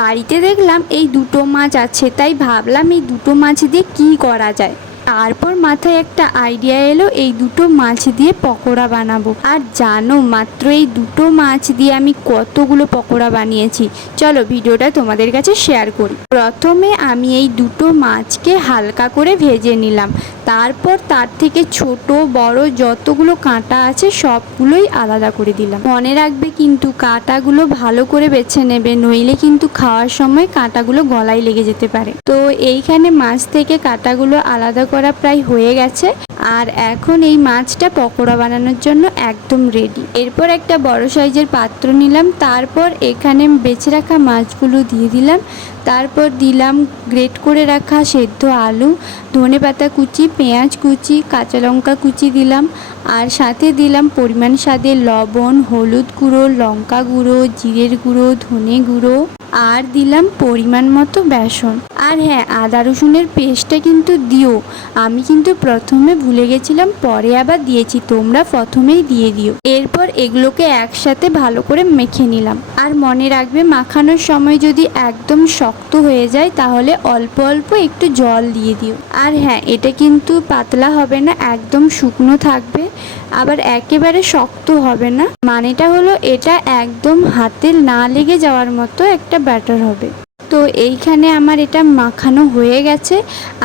বাড়িতে দেখলাম এই দুটো মাছ আছে, তাই ভাবলাম এই দুটো মাছ দিয়ে কি করা যায়। তারপর মাথায় একটা আইডিয়া এলো, এই দুটো মাছ দিয়ে পকোড়া বানাবো। আর জানো, মাত্র এই দুটো মাছ দিয়ে আমি কতগুলো পকোড়া বানিয়েছি। চলো ভিডিওটা তোমাদের কাছে শেয়ার করি। প্রথমে আমি এই দুটো মাছকে হালকা করে ভেজে নিলাম। তারপর তার থেকে ছোট, বড় যতগুলো কাঁটা আছে সবগুলোই আলাদা করে দিলাম। মনে রাখবে কিন্তু কাঁটাগুলো ভালো করে বেছে নেবে, নইলে কিন্তু খাওয়ার সময় কাঁটাগুলো গলায় লেগে যেতে পারে। তো এইখানে মাছ থেকে কাঁটাগুলো আলাদা করা প্রায় হয়ে গেছে। আর এখন এই মাছটা পকোড়া বানানোর জন্য একদম রেডি এরপর একটা বড় সাইজের পাত্র নিলাম, তারপর এখানে বেছে রাখা মাছগুলো দিয়ে দিলাম। তারপর দিলাম গ্রেট করে রাখা সেদ্ধ আলু, ধনে পাতা কুচি, পেঁয়াজ কুচি, কাঁচা লঙ্কা কুচি দিলাম। আর সাথে দিলাম পরিমাণ স্বাদে লবণ, হলুদ গুঁড়ো, লঙ্কা গুঁড়ো, জিরের গুঁড়ো, ধনে গুঁড়ো। আর দিলাম পরিমাণ মতো বেসন। আর হ্যাঁ আদা রসুনের পেস্টটা কিন্তু দিও। আমি কিন্তু প্রথমে ভুলে গেছিলাম, পরে আবার দিয়েছি, তোমরা প্রথমেই দিয়ে দিও। এরপর এগুলোকে একসাথে ভালো করে মেখে নিলাম। আর মনে রাখবে, মাখানোর সময় যদি একদম শক্ত হয়ে যায়, তাহলে অল্প অল্প একটু জল দিয়ে দিও। আর হ্যাঁ এটা কিন্তু পাতলা হবে না, একদম শুকনো থাকবে, আবার একেবারে শক্ত হবে না। মানেটা হলো, এটা একদম হাতে না লেগে যাওয়ার মতো একটা ব্যাটার হবে। তো এইখানে আমার এটা মাখানো হয়ে গেছে।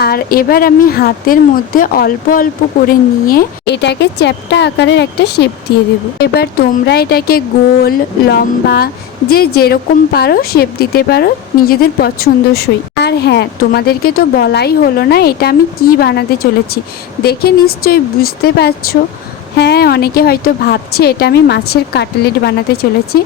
আর এবার আমি হাতের মধ্যে অল্প অল্প করে নিয়ে এটাকে চ্যাপটা আকারের একটা শেপ দিয়ে দেব। এবার তোমরা এটাকে গোল, লম্বা, যে যেরকম পারো শেপ দিতে পারো, নিজেদের পছন্দসই। আর হ্যাঁ তোমাদেরকে তো বলাই হলো না, এটা আমি কি বানাতে চলেছি। দেখে নিশ্চয়ই বুঝতে পারছ। হ্যাঁ অনেকে হয়তো ভাবছে এটা আমি মাছের কাটলেট বানাতে চলেছি।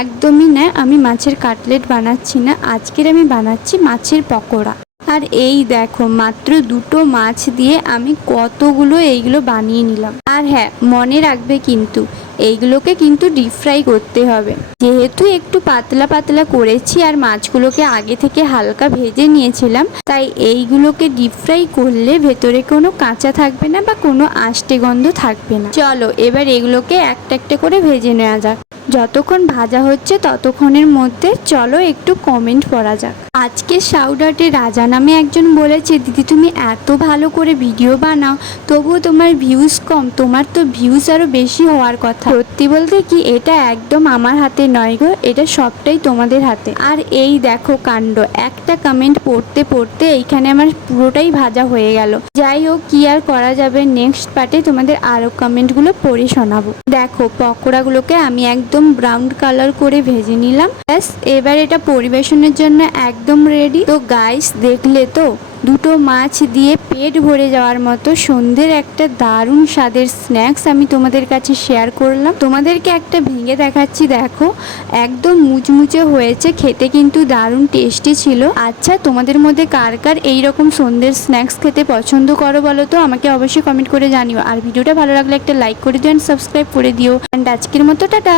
একদমই না, আমি মাছের কাটলেট বানাচ্ছি না। আজকের আমি বানাচ্ছি মাছের পকোড়া। আর এই দেখো, মাত্র দুটো মাছ দিয়ে আমি কতগুলো এইগুলো বানিয়ে নিলাম। আর হ্যাঁ মনে রাখবে কিন্তু এইগুলোকে কিন্তু ডিপ ফ্রাই করতে হবে। যেহেতু একটু পাতলা পাতলা করেছি আর মাছগুলোকে আগে থেকে হালকা ভেজে নিয়েছিলাম, তাই এইগুলোকে ডিপ ফ্রাই করলে ভেতরে কোনো কাঁচা থাকবে না বা কোনো আষ্টে গন্ধ থাকবে না। চলো, এবার এগুলোকে একটা একটা করে ভেজে নেওয়া যাক। যতক্ষণ ভাজা হচ্ছে ততক্ষণের মধ্যে চলো একটু কমেন্ট পড়া যাক। আজকে সাউডাটে রাজা নামে একজন বলেছে, দিদি, তুমি এত ভালো করে ভিডিও বানাও, তবুও তোমার ভিউজ কম, তোমার তো ভিউজ আরও বেশি হওয়ার কথা। সত্যি বলতে কি, এটা একদম আমার হাতে নয় গো, এটা সবটাই তোমাদের হাতে। আর এই দেখো কাণ্ড, একটা কমেন্ট পড়তে পড়তে এইখানে আমার পুরোটাই ভাজা হয়ে গেল। যাই হোক, কি আর করা যাবে? নেক্সট পার্টে তোমাদের আরও কমেন্টগুলো পড়ে শোনাবো। দেখো পকোড়াগুলোকে আমি একদম ব্রাউন কালার করে ভেজে নিলাম। ব্যাস, এবার এটা পরিবেশনের জন্য একদম রেডি তো গাইস দেখলে তো, দুটো মাছ দিয়ে পেট ভরে যাওয়ার মতো সন্ধ্যের একটা দারুণ স্বাদের স্ন্যাক্স আমি তোমাদের কাছে শেয়ার করলাম। তোমাদেরকে একটা ভেঙে দেখাচ্ছি, দেখো। একদম মুচমুচে হয়েছে, খেতে কিন্তু দারুণ টেস্টি ছিল। আচ্ছা তোমাদের মধ্যে কার কার এইরকম সন্ধ্যের স্ন্যাক্স খেতে পছন্দ করো বলো তো? আমাকে অবশ্যই কমেন্ট করে জানিও। আর ভিডিওটা ভালো লাগলে একটা লাইক করে দিও অ্যান্ড সাবস্ক্রাইব করে দিও। অ্যান্ড আজকের মতো, টাটা!